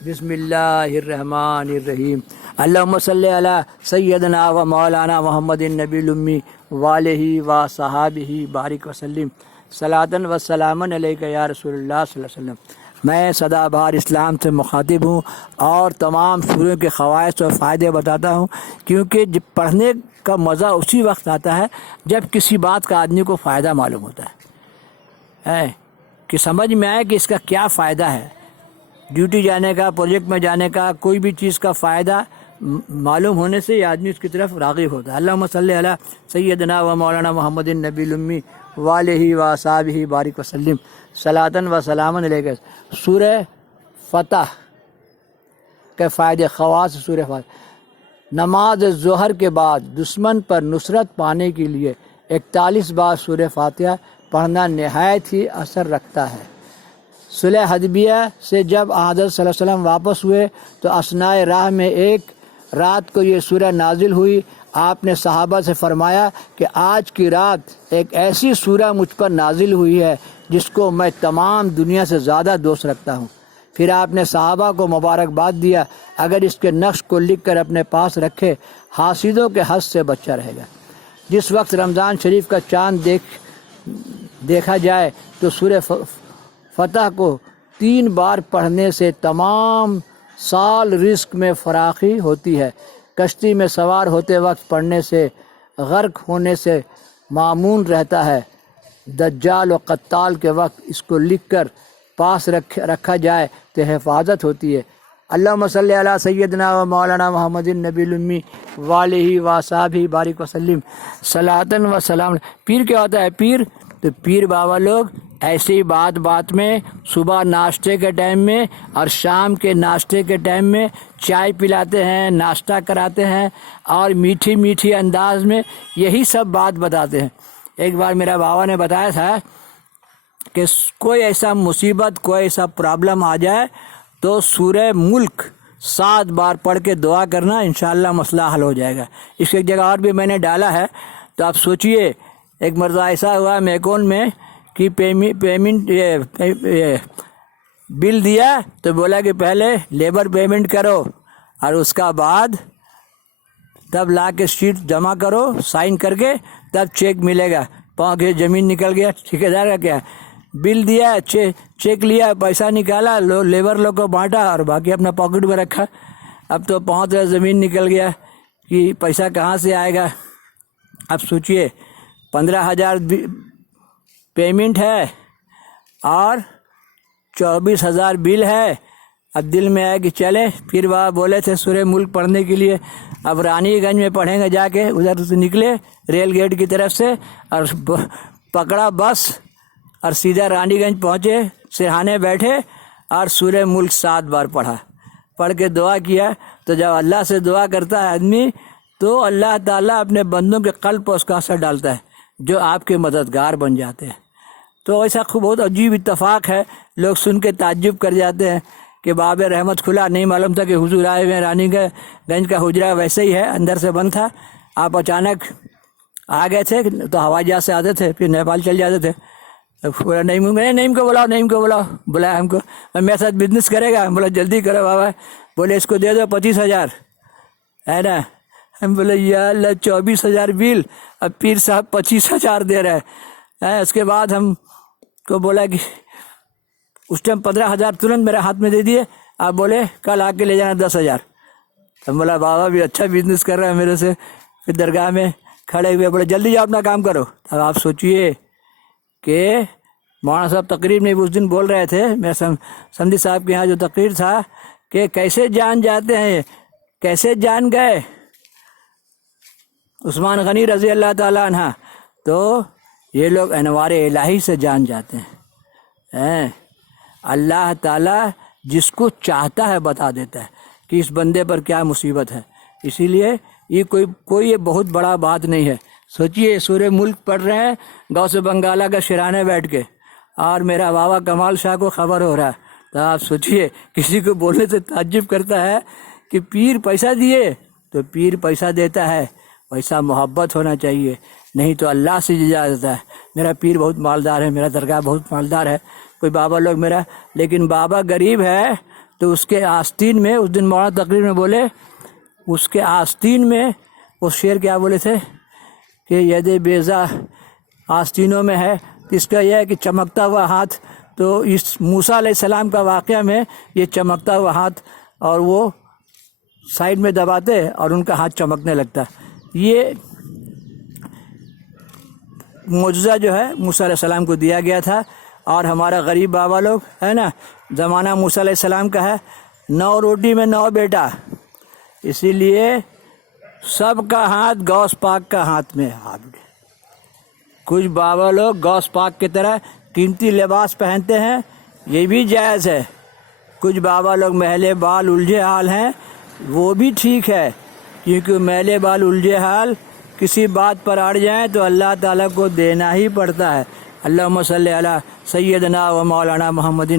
بسم اللہ الرحمن الرحیم اللہم صلی علی سیدنا و مولانا محمد النبی الامی والہ و صحابہ بارک وسلم صلاۃ و سلام علیک یا رسول اللہ صلی اللہ علیہ وسلم۔ میں سدا بہار اسلام سے مخاطب ہوں اور تمام سوروں کے خواص اور فائدے بتاتا ہوں، کیونکہ جب پڑھنے کا مزہ اسی وقت آتا ہے جب کسی بات کا آدمی کو فائدہ معلوم ہوتا ہے کہ سمجھ میں آئے کہ اس کا کیا فائدہ ہے۔ ڈیوٹی جانے کا، پروجیکٹ میں جانے کا، کوئی بھی چیز کا فائدہ معلوم ہونے سے یہ آدمی اس کی طرف راغب ہوتا ہے۔ اللہم صلی علی سیدنا و مولانا محمد النبی الامی والہ و صحابہ بارک وسلم صلاۃ و سلام علیک۔ سورہ فتح کے فائدے، خواص سورہ فتح۔ نماز ظہر کے بعد دشمن پر نصرت پانے کے لیے 41 بار سورہ فاتحہ پڑھنا نہایت ہی اثر رکھتا ہے۔ صلح حدیبیہ سے جب حضرت صلی اللہ علیہ وسلم واپس ہوئے تو اثناء راہ میں ایک رات کو یہ سورہ نازل ہوئی۔ آپ نے صحابہ سے فرمایا کہ آج کی رات ایک ایسی سورہ مجھ پر نازل ہوئی ہے جس کو میں تمام دنیا سے زیادہ دوست رکھتا ہوں۔ پھر آپ نے صحابہ کو مبارکباد دیا، اگر اس کے نقش کو لکھ کر اپنے پاس رکھے حاسدوں کے حسد سے بچا رہے گا۔ جس وقت رمضان شریف کا چاند دیکھا جائے تو سورہ فتح کو 3 بار پڑھنے سے تمام سال رزق میں فراخی ہوتی ہے۔ کشتی میں سوار ہوتے وقت پڑھنے سے غرق ہونے سے مامون رہتا ہے۔ دجال و قتال کے وقت اس کو لکھ کر پاس رکھا جائے تو حفاظت ہوتی ہے۔ اللہم صلی علی سیدنا و مولانا محمد النبی الامی والہ و صحابہ بارک وسلم صلاۃ و سلام۔ پیر کیا ہوتا ہے؟ پیر تو پیر بابا لوگ ایسے ہی بات میں صبح ناشتے کے ٹائم میں اور شام کے ناشتے کے ٹائم میں چائے پلاتے ہیں، ناشتہ کراتے ہیں اور میٹھی انداز میں یہی سب بات بتاتے ہیں۔ ایک بار میرا بابا نے بتایا تھا کہ کوئی ایسا مصیبت، کوئی ایسا پرابلم آ جائے تو سورہ ملک 7 بار پڑھ کے دعا کرنا، انشاءاللہ مسئلہ حل ہو جائے گا۔ اس کی ایک جگہ اور بھی میں نے ڈالا ہے، تو آپ سوچئے ایک مرتبہ ایسا ہوا میکون میں کہ پیمنٹ بل دیا تو بولا کہ پہلے لیبر پیمنٹ کرو اور اس کا بعد تب لا کے شیٹ جمع کرو، سائن کر کے تب چیک ملے گا۔ پاؤں کے زمین نکل گیا، ٹھیکیدار کا کیا بل دیا، چیک لیا، پیسہ نکالا، لیبر لوگ کو بانٹا اور باقی اپنا پاکٹ میں رکھا۔ اب تو پاؤں سے زمین نکل گیا کہ پیسہ کہاں سے آئے گا۔ اب سوچئے 15,000 پیمنٹ ہے اور 24,000 بل ہے۔ اب دل میں آئے کہ چلے، پھر وہ بولے تھے سورہ ملک پڑھنے کے لیے، اب رانی گنج میں پڑھیں گے جا کے۔ ادھر سے نکلے ریل گیٹ کی طرف سے اور پکڑا بس اور سیدھا رانی گنج پہنچے، سرہانے بیٹھے اور سورہ ملک 7 بار پڑھ کے دعا کیا۔ تو جب اللہ سے دعا کرتا ہے آدمی تو اللہ تعالیٰ اپنے بندوں کے قلب پر اس کا اثر ڈالتا ہے، جو آپ کے مددگار بن جاتے ہیں۔ تو ایسا بہت عجیب اتفاق ہے، لوگ سن کے تعجب کر جاتے ہیں کہ باب رحمت کھلا، نہیں معلوم تھا کہ حضور آئے ہوئے رانی گنج کا حجرہ ویسے ہی ہے، اندر سے بند تھا۔ آپ اچانک آ گئے تھے تو ہوائی جہاز سے آتے تھے، پھر نیپال چل جاتے تھے۔ پورا نعیم کو بلاؤ، بلایا ہم کو، میرے ساتھ بزنس کرے گا؟ ہم بولا جلدی کرو بابا۔ بولے اس کو دے دو 25,000، ہے نا؟ ہم بولے یا اللہ 24,000 بل، اب پیر صاحب 25,000 دے رہے ہیں۔ اس کے بعد ہم کو بولا کہ اس ٹائم 15,000 ترنت میرے ہاتھ میں دے دیے۔ آپ بولے کل آ کے لے جانا 10,000۔ ہم بولا بابا بھی اچھا بزنس کر رہا ہے میرے سے۔ پھر درگاہ میں کھڑے ہوئے بولے جلدی جاؤ اپنا کام کرو۔ اب آپ سوچئے کہ مولانا صاحب تقریر میں اس دن بول رہے تھے، میرے سمدھی صاحب کے یہاں جو تقریر تھا کہ کیسے جان جاتے ہیں، کیسے جان گئے عثمان غنی رضی اللہ تعالیٰ عنہ، تو یہ لوگ انوار الہی سے جان جاتے ہیں۔ اللہ تعالیٰ جس کو چاہتا ہے بتا دیتا ہے کہ اس بندے پر کیا مصیبت ہے۔ اسی لیے یہ کوئی بہت بڑا بات نہیں ہے۔ سوچئے سورہ ملک پڑھ رہے ہیں غوث بنگالہ کا شرانے بیٹھ کے، اور میرا بابا کمال شاہ کو خبر ہو رہا ہے۔ تو آپ سوچئے کسی کو بولنے سے تعجب کرتا ہے کہ پیر پیسہ دیے، تو پیر پیسہ دیتا ہے، ویسا محبت ہونا چاہیے، نہیں تو اللہ سے جا دیتا ہے۔ میرا پیر بہت مالدار ہے، میرا درگاہ بہت مالدار ہے، کوئی بابا لوگ میرا، لیکن بابا غریب ہے تو اس کے آستین میں اس دن مولانا تقریر میں بولے، اس کے آستین میں اس شعر کیا بولے تھے کہ ید بیضا آستینوں میں ہے. اس کا یہ ہے کہ چمکتا ہوا ہاتھ، تو اس موسیٰ علیہ السلام کا واقعہ میں یہ چمکتا ہوا ہاتھ، اور وہ سائڈ میں دباتے اور ان کا ہاتھ چمکنے لگتا. یہ معجزہ جو ہے موسیٰ علیہ السلام کو دیا گیا تھا. اور ہمارا غریب بابا لوگ ہے نا، زمانہ موسیٰ علیہ السلام کا ہے، 9 روٹی میں 9 بیٹا، اسی لیے سب کا ہاتھ غوث پاک کا ہاتھ میں ہے. کچھ بابا لوگ غوث پاک کی طرح قیمتی لباس پہنتے ہیں، یہ بھی جائز ہے. کچھ بابا لوگ میلے بال الجھے حال ہیں، وہ بھی ٹھیک ہے، کیونکہ میلے بال الجھے حال کسی بات پر اڑ جائیں تو اللہ تعالیٰ کو دینا ہی پڑتا ہے. اللہم صلی علی سیدنا و مولانا محمد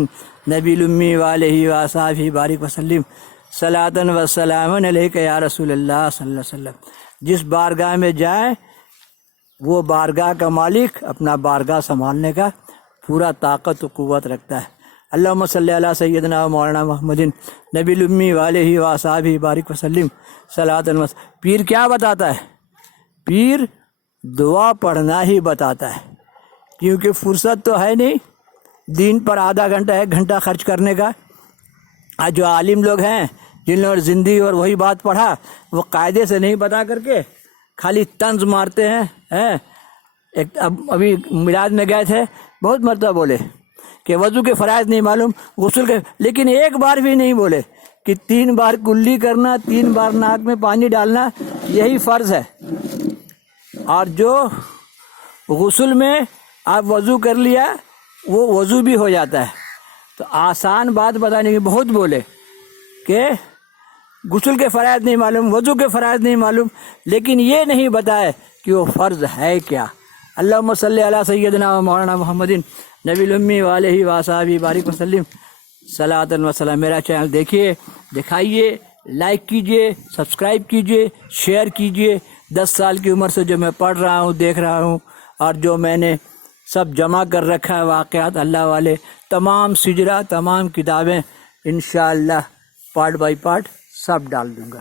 نبی الامی وآلہ وصحبہ بارک وسلم صلاۃ و سلام علیک یا رسول اللہ صلی اللہ علیہ وسلم. جس بارگاہ میں جائیں وہ بارگاہ کا مالک اپنا بارگاہ سنبھالنے کا پورا طاقت و قوت رکھتا ہے. اللہم صلی علی سیدنا و مولانا محمد نبی الامی وآلہ وصحبہ بارک وسلم صلاۃ و. پیر کیا بتاتا ہے؟ پیر دعا پڑھنا ہی بتاتا ہے، کیونکہ فرصت تو ہے نہیں دین پر آدھا گھنٹہ 1 گھنٹہ خرچ کرنے کا. آج جو عالم لوگ ہیں جن لوگوں نے زندگی اور وہی بات پڑھا، وہ قاعدے سے نہیں بتا کر کے خالی طنز مارتے ہیں. ابھی میلاد میں گئے تھے، بہت مرتبہ بولے کہ وضو کے فرائض نہیں معلوم، غسل کے، لیکن ایک بار بھی نہیں بولے کہ 3 بار کلی کرنا، 3 بار ناک میں پانی ڈالنا یہی فرض ہے. اور جو غسل میں آپ وضو کر لیا وہ وضو بھی ہو جاتا ہے. تو آسان بات بتانے کی بہت بولے کہ غسل کے فرائض نہیں معلوم، وضو کے فرائض نہیں معلوم، لیکن یہ نہیں بتائے کہ وہ فرض ہے کیا. اللہم صلی علی سیدنا و مولانا محمد نبی الامی وآلہ وصحبہ بارک وسلم صلاۃ و سلام. میرا چینل دیکھیے، دکھائیے، لائک کیجئے، سبسکرائب کیجئے، شیئر کیجئے. 10 سال کی عمر سے جو میں پڑھ رہا ہوں، دیکھ رہا ہوں، اور جو میں نے سب جمع کر رکھا ہے واقعات اللہ والے، تمام سجرہ، تمام کتابیں انشاءاللہ پارٹ بائی پارٹ سب ڈال دوں گا.